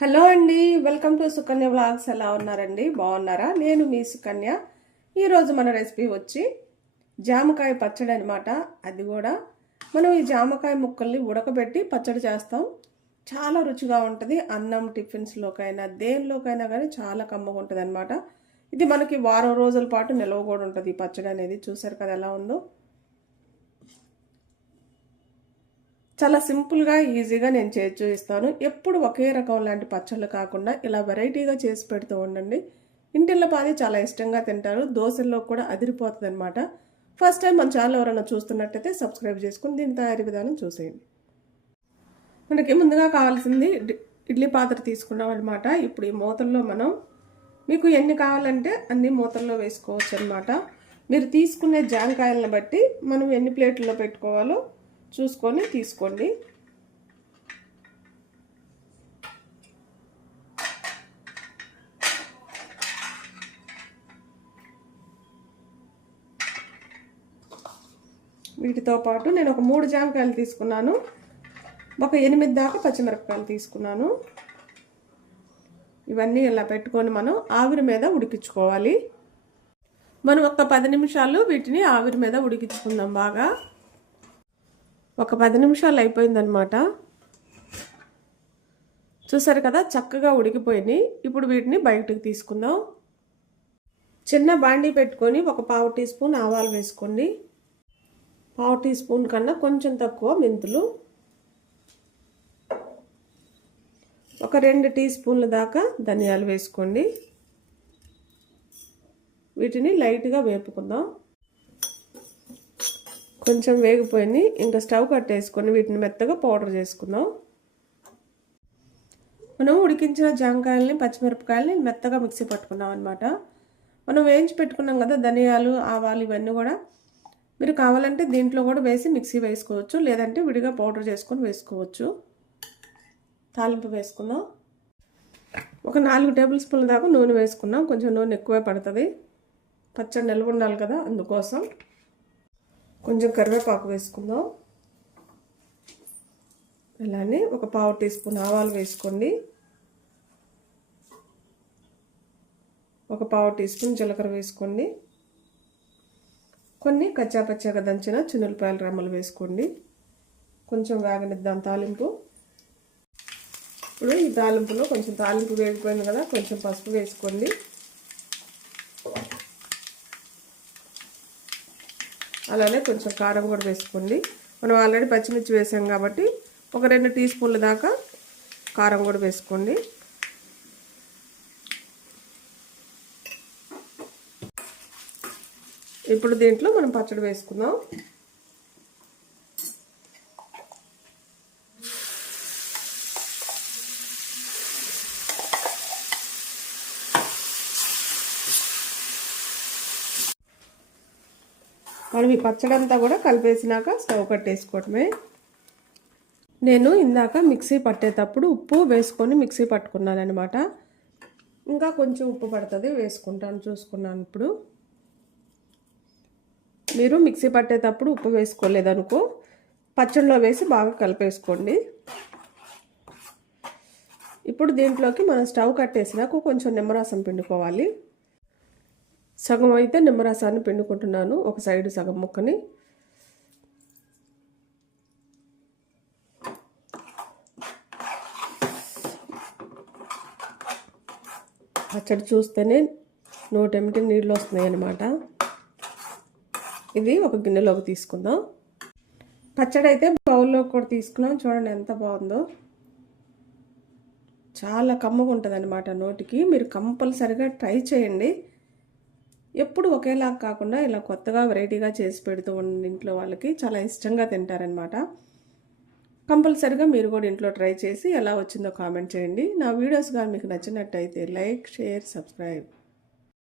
Hello అండి welcome to Sukanya blogs ఎలా ఉన్నారండి? బాగున్నారా? నేను మీ సుకన్య. ఈరోజు మన రెసిపీ వచ్చి జామకాయ పచ్చడి అనమాట అది కూడా మనం ఈ జామకాయ ముక్కల్ని ఉడకబెట్టి పచ్చడి చేస్తాం. చాలా రుచిగా ఉంటుంది. అన్నం టిఫిన్స్లోకైనా దేనిలోకైనా కానీ చాలా కమ్మగా ఉంటుంది అనమాట ఇది మనకి వారం రోజుల పాటు నిల్వ కూడా ఉంటుంది ఈ పచ్చడి అనేది. చూసారు కదా ఎలా ఉందో? చాలా సింపుల్గా ఈజీగా నేను చేసి చూపిస్తాను. ఎప్పుడు ఒకే రకం లాంటి పచ్చళ్ళు కాకుండా ఇలా వెరైటీగా చేసి పెడుతూ ఉండండి. ఇంటిల్లో పాది చాలా ఇష్టంగా తింటారు. దోశల్లో కూడా అదిరిపోతుంది అనమాట ఫస్ట్ టైం మన ఛానల్ ఎవరైనా చూస్తున్నట్టయితే సబ్స్క్రైబ్ చేసుకుని దీని తయారీ విధానం చూసేయండి. మనకి ముందుగా కావాల్సింది ఇడ్లీ పాత్ర తీసుకున్నాం అనమాట ఇప్పుడు ఈ మూతల్లో మనం మీకు ఎన్ని కావాలంటే అన్ని మూతల్లో వేసుకోవచ్చు అనమాట మీరు తీసుకునే జామకాయలను బట్టి మనం ఎన్ని ప్లేట్లలో పెట్టుకోవాలో చూసుకొని తీసుకోండి. వీటితో పాటు నేను ఒక మూడు జామకాయలు తీసుకున్నాను. ఒక ఎనిమిది దాకా పచ్చిమిరపకాయలు తీసుకున్నాను. ఇవన్నీ ఇలా పెట్టుకొని మనం ఆవిరి మీద ఉడికించుకోవాలి. మనం ఒక పది నిమిషాలు వీటిని ఆవిరి మీద ఉడికించుకుందాం బాగా. ఒక పది నిమిషాలు అయిపోయిందనమాట చూసారు కదా చక్కగా ఉడికిపోయినాయి ఇప్పుడు వీటిని బయటకు తీసుకుందాం. చిన్న బాండీ పెట్టుకొని ఒక పావు టీ స్పూన్ ఆవాలు వేసుకోండి. పావు టీ స్పూన్ కన్నా కొంచెం తక్కువ మెంతులు. ఒక రెండు టీ స్పూన్ల దాకా ధనియాలు వేసుకోండి. వీటిని లైట్గా వేపుకుందాం. కొంచెం వేగిపోయింది. ఇంకా స్టవ్ కట్టేసుకొని వీటిని మెత్తగా పౌడర్ చేసుకుందాం. మనం ఉడికించిన జాంకాయలని పచ్చిమిరపకాయలని మెత్తగా మిక్సీ పట్టుకున్నాం అనమాట మనం వేయించి పెట్టుకున్నాం కదా ధనియాలు ఆవాలు ఇవన్నీ కూడా. మీరు కావాలంటే దీంట్లో కూడా వేసి మిక్సీ వేసుకోవచ్చు లేదంటే విడిగా పౌడర్ చేసుకొని వేసుకోవచ్చు. తాలింపు వేసుకుందాం. ఒక నాలుగు టేబుల్ స్పూన్ల దాకా నూనె వేసుకున్నాం కొంచెం నూనె ఎక్కువే పడుతుంది. పచ్చడి నిల్వ ఉండాలి కదా అందుకోసం. కొంచెం కరివేపాకు వేసుకుందాం. అలానే ఒక పావు టీ స్పూన్ ఆవాలు వేసుకోండి. ఒక పావు టీ స్పూన్ జీలకర్ర వేసుకోండి. కొన్ని కచ్చాపచ్చాగా దంచిన చిన్నులపాయల రమ్మలు వేసుకోండి. కొంచెం వేగనిద్దాం తాలింపు. ఇప్పుడు ఈ తాలింపులో కొంచెం తాలింపు వేగిపోయింది కదా కొంచెం పసుపు వేసుకోండి. అలానే కొంచెం కారం కూడా వేసుకోండి. మనం ఆల్రెడీ పచ్చిమిర్చి వేసాం కాబట్టి ఒక రెండు టీ స్పూన్ల దాకా కారం కూడా వేసుకోండి. ఇప్పుడు దీంట్లో మనం పచ్చడి వేసుకుందాం. మనం ఈ పచ్చడి అంతా కూడా కలిపేసినాక స్టవ్ కట్టేసుకోవటమే. నేను ఇందాక మిక్సీ పట్టేటప్పుడు ఉప్పు వేసుకొని మిక్సీ పట్టుకున్నానమాట ఇంకా కొంచెం ఉప్పు పడుతుంది వేసుకుంటాను చూసుకున్నాను ఇప్పుడు. మీరు మిక్సీ పట్టేటప్పుడు ఉప్పు వేసుకోలేదనుకో పచ్చడిలో వేసి బాగా కలిపేసుకోండి. ఇప్పుడు దీంట్లోకి మనం స్టవ్ కట్టేసినాక కొంచెం నిమ్మరసం పిండుకోవాలి. సగం అయితే నిమ్మరసాన్ని పిండుకుంటున్నాను. ఒక సైడ్ సగం ముక్కని. పచ్చడి చూస్తేనే నూటెమిటి నీళ్ళు వస్తున్నాయి అన్నమాట ఇది ఒక గిన్నెలోకి తీసుకుందాం. పచ్చడి అయితే బౌల్లో కూడా తీసుకున్నాం. చూడండి ఎంత బాగుందో. చాలా కమ్మగా ఉంటుంది అనమాట నోటికి. మీరు కంపల్సరిగా ట్రై చేయండి. ఎప్పుడు ఒకేలా కాకుండా ఇలా కొత్తగా వెరైటీగా చేసి పెడుతూ ఉండి ఇంట్లో వాళ్ళకి చాలా ఇష్టంగా తింటారనమాట కంపల్సరిగా మీరు కూడా ఇంట్లో ట్రై చేసి ఎలా వచ్చిందో కామెంట్ చేయండి. నా వీడియోస్ కానీ మీకు నచ్చినట్టయితే లైక్ షేర్ సబ్స్క్రైబ్.